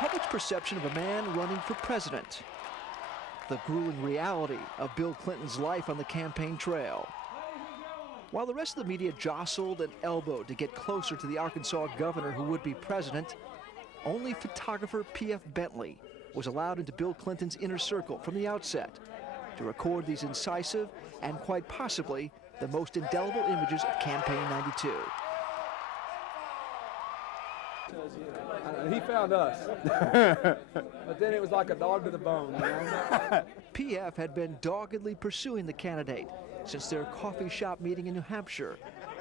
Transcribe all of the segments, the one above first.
public's perception of a man running for president, the grueling reality of Bill Clinton's life on the campaign trail. While the rest of the media jostled and elbowed to get closer to the Arkansas governor who would be president, only photographer P.F. Bentley was allowed into Bill Clinton's inner circle from the outset to record these incisive and quite possibly the most indelible images of Campaign 92. He found us. But then it was like a dog to the bone, you know? P.F. had been doggedly pursuing the candidate since their coffee shop meeting in New Hampshire,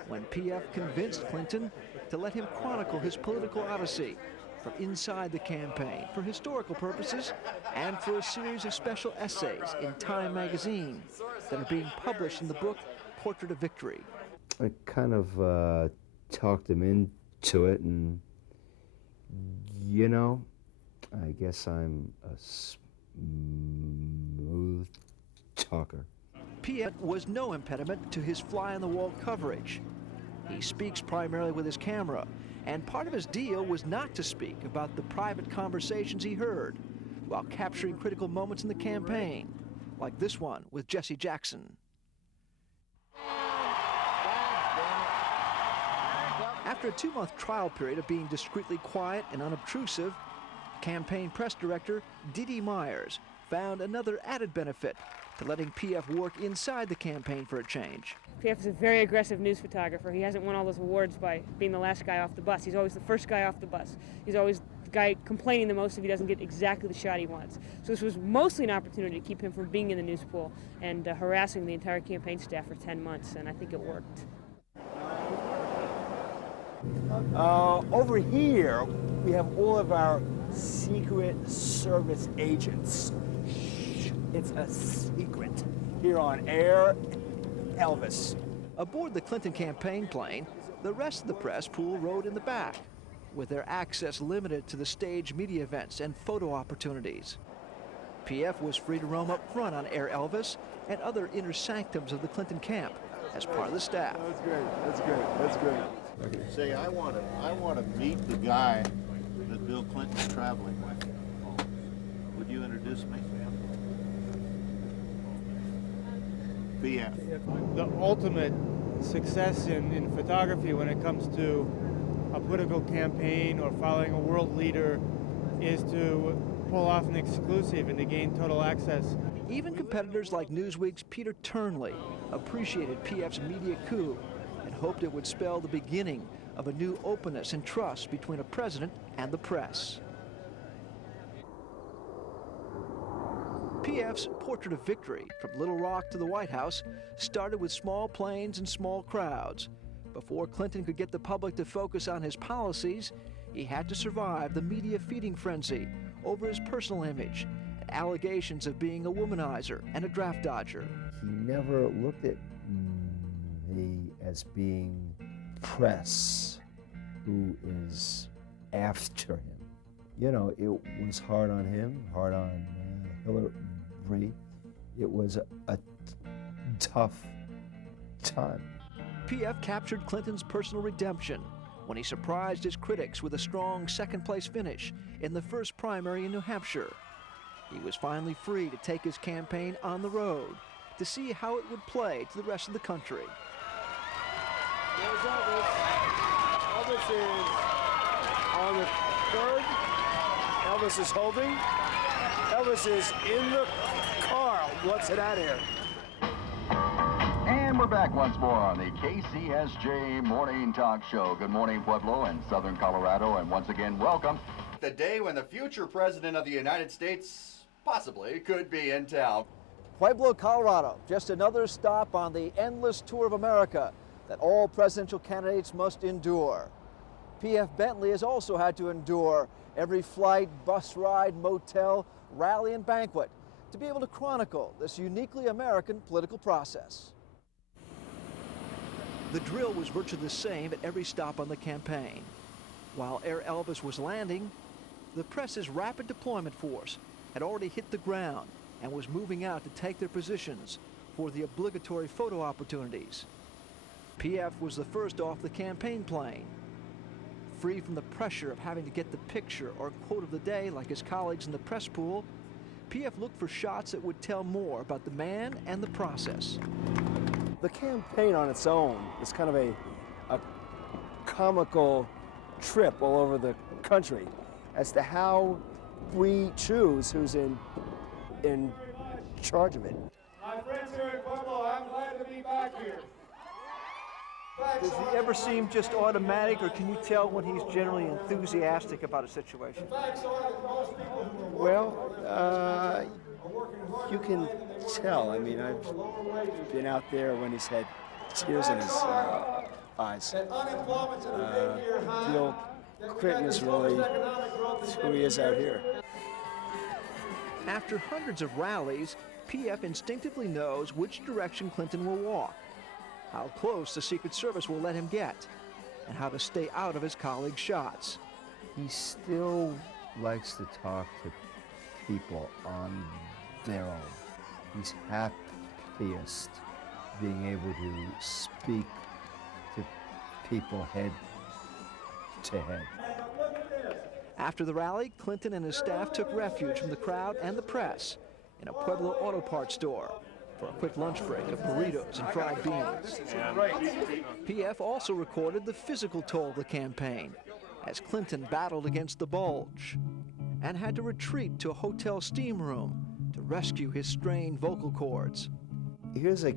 when P.F. convinced Clinton to let him chronicle his political odyssey from inside the campaign for historical purposes and for a series of special essays in Time magazine that are being published in the book Portrait of Victory. I kind of talked him into it, and you know, I guess I'm a smooth talker. P.F. was no impediment to his fly-on-the-wall coverage. He speaks primarily with his camera, and part of his deal was not to speak about the private conversations he heard while capturing critical moments in the campaign, like this one with Jesse Jackson. After a 2-month trial period of being discreetly quiet and unobtrusive, campaign press director Dee Myers found another added benefit to letting P.F. work inside the campaign for a change. P.F. is a very aggressive news photographer. He hasn't won all those awards by being the last guy off the bus. He's always the first guy off the bus. He's always the guy complaining the most if he doesn't get exactly the shot he wants. So this was mostly an opportunity to keep him from being in the news pool and harassing the entire campaign staff for 10 months, and I think it worked. Over here, we have all of our Secret Service agents. It's a secret here on Air Elvis. Aboard the Clinton campaign plane, the rest of the press pool rode in the back, with their access limited to the stage media events and photo opportunities. P.F. was free to roam up front on Air Elvis and other inner sanctums of the Clinton camp as part of the staff. That's great. That's great. That's great. Okay. Say, I want to meet the guy that Bill Clinton's traveling with. Would you introduce me? P.F. The ultimate success in photography when it comes to a political campaign or following a world leader is to pull off an exclusive and to gain total access. Even competitors like Newsweek's Peter Turnley appreciated P.F.'s media coup and hoped it would spell the beginning of a new openness and trust between a president and the press. P.F.'s Portrait of Victory, from Little Rock to the White House, started with small planes and small crowds. Before Clinton could get the public to focus on his policies, he had to survive the media feeding frenzy over his personal image and allegations of being a womanizer and a draft dodger. He never looked at me as being press who is after him. You know, it was hard on him, hard on Hillary. It was a tough time. P.F. captured Clinton's personal redemption when he surprised his critics with a strong second-place finish in the first primary in New Hampshire. He was finally free to take his campaign on the road to see how it would play to the rest of the country. There's Elvis. Elvis is on the third. Elvis is holding. Elvis is in the car. What's it out here? And we're back once more on the KCSJ Morning Talk Show. Good morning, Pueblo and Southern Colorado, and once again, welcome. The day when the future president of the United States possibly could be in town. Pueblo, Colorado, just another stop on the endless tour of America that all presidential candidates must endure. P.F. Bentley has also had to endure every flight, bus ride, motel, rally, and banquet to be able to chronicle this uniquely American political process. The drill was virtually the same at every stop on the campaign. While Air Elvis was landing, the press's rapid deployment force had already hit the ground and was moving out to take their positions for the obligatory photo opportunities. P.F. was the first off the campaign plane. free from the pressure of having to get the picture or quote of the day like his colleagues in the press pool, PF looked for shots that would tell more about the man and the process. The campaign on its own is kind of a comical trip all over the country as to how we choose who's in charge of it. My friends here in Pueblo, I'm glad to be back here. Does he ever seem just automatic, or can you tell when he's generally enthusiastic about a situation? Well, you can tell. I mean, I've been out there when he's had tears in his eyes. Bill Clinton is really who he is out here. After hundreds of rallies, PF instinctively knows which direction Clinton will walk, how close the Secret Service will let him get, and how to stay out of his colleagues' shots. He still likes to talk to people on their own. He's happiest being able to speak to people head to head. After the rally, Clinton and his staff took refuge from the crowd and the press in a Pueblo auto parts store for a quick lunch break of burritos and fried beans. PF also recorded the physical toll of the campaign as Clinton battled against the bulge and had to retreat to a hotel steam room to rescue his strained vocal cords. Here's a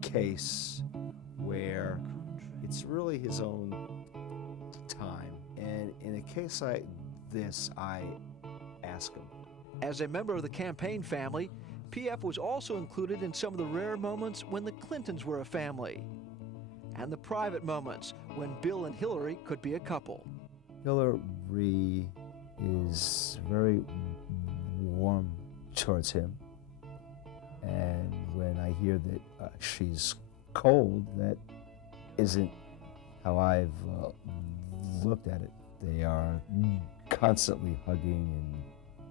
case where it's really his own time. And in a case like this, I ask him. As a member of the campaign family, PF was also included in some of the rare moments when the Clintons were a family, and the private moments when Bill and Hillary could be a couple. Hillary is very warm towards him, and when I hear that she's cold, that isn't how I've looked at it. They are constantly hugging and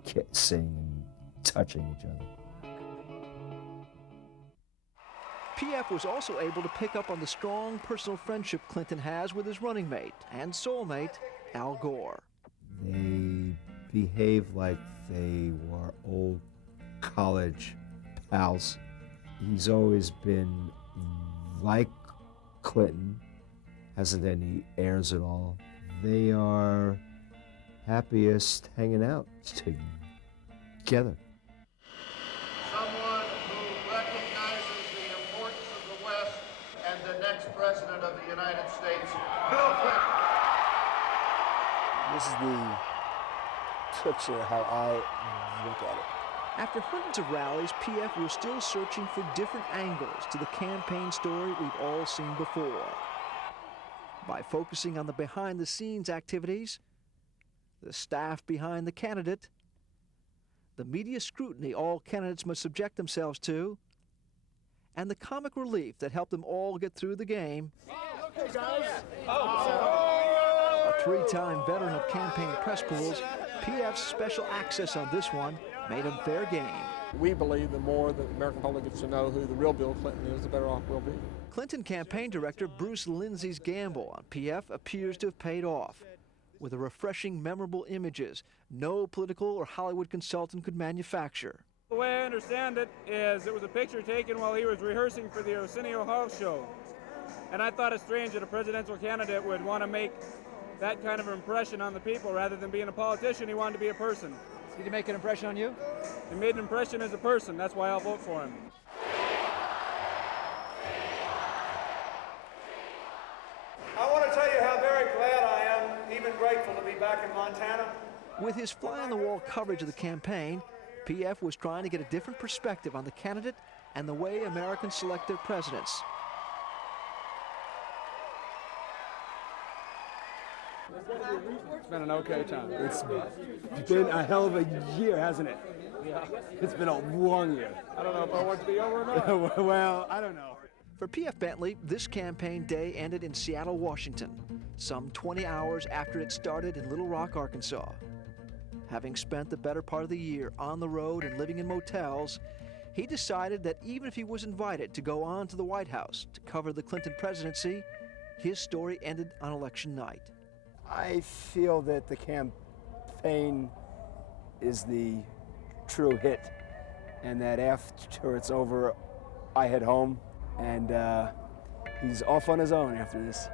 kissing and touching each other. PF was also able to pick up on the strong personal friendship Clinton has with his running mate and soulmate, Al Gore. They behave like they were old college pals. He's always been like Clinton, hasn't any airs at all. They are happiest hanging out together. Someone who recognizes the importance of the West and the next president of the United States, Bill Clinton. This is the picture of how I look at it. After hundreds of rallies, PF was still searching for different angles to the campaign story we've all seen before. By focusing on the behind-the-scenes activities, the staff behind the candidate, the media scrutiny all candidates must subject themselves to, and the comic relief that helped them all get through the game. A three-time veteran of campaign press pools, PF's special access on this one made him fair game. We believe the more that the American public gets to know who the real Bill Clinton is, the better off we'll be. Clinton campaign director Bruce Lindsay's gamble on PF appears to have paid off. With the refreshing, memorable images no political or Hollywood consultant could manufacture. The way I understand it is it was a picture taken while he was rehearsing for the Arsenio Hall show. And I thought it strange that a presidential candidate would want to make that kind of impression on the people rather than being a politician. He wanted to be a person. Did he make an impression on you? He made an impression as a person. That's why I'll vote for him. I want to tell you how very glad I am, even grateful to be back in Montana. With his fly-on-the-wall coverage of the campaign, PF was trying to get a different perspective on the candidate and the way Americans select their presidents. It's been an okay time. It's been a hell of a year, hasn't it? Yeah. It's been a long year. I don't know if I want it to be over or not. Well, I don't know. For PF Bentley, this campaign day ended in Seattle, Washington, some 20 hours after it started in Little Rock, Arkansas. Having spent the better part of the year on the road and living in motels, he decided that even if he was invited to go on to the White House to cover the Clinton presidency, his story ended on election night. I feel that the campaign is the true hit, and that after it's over, I head home, and he's off on his own after this.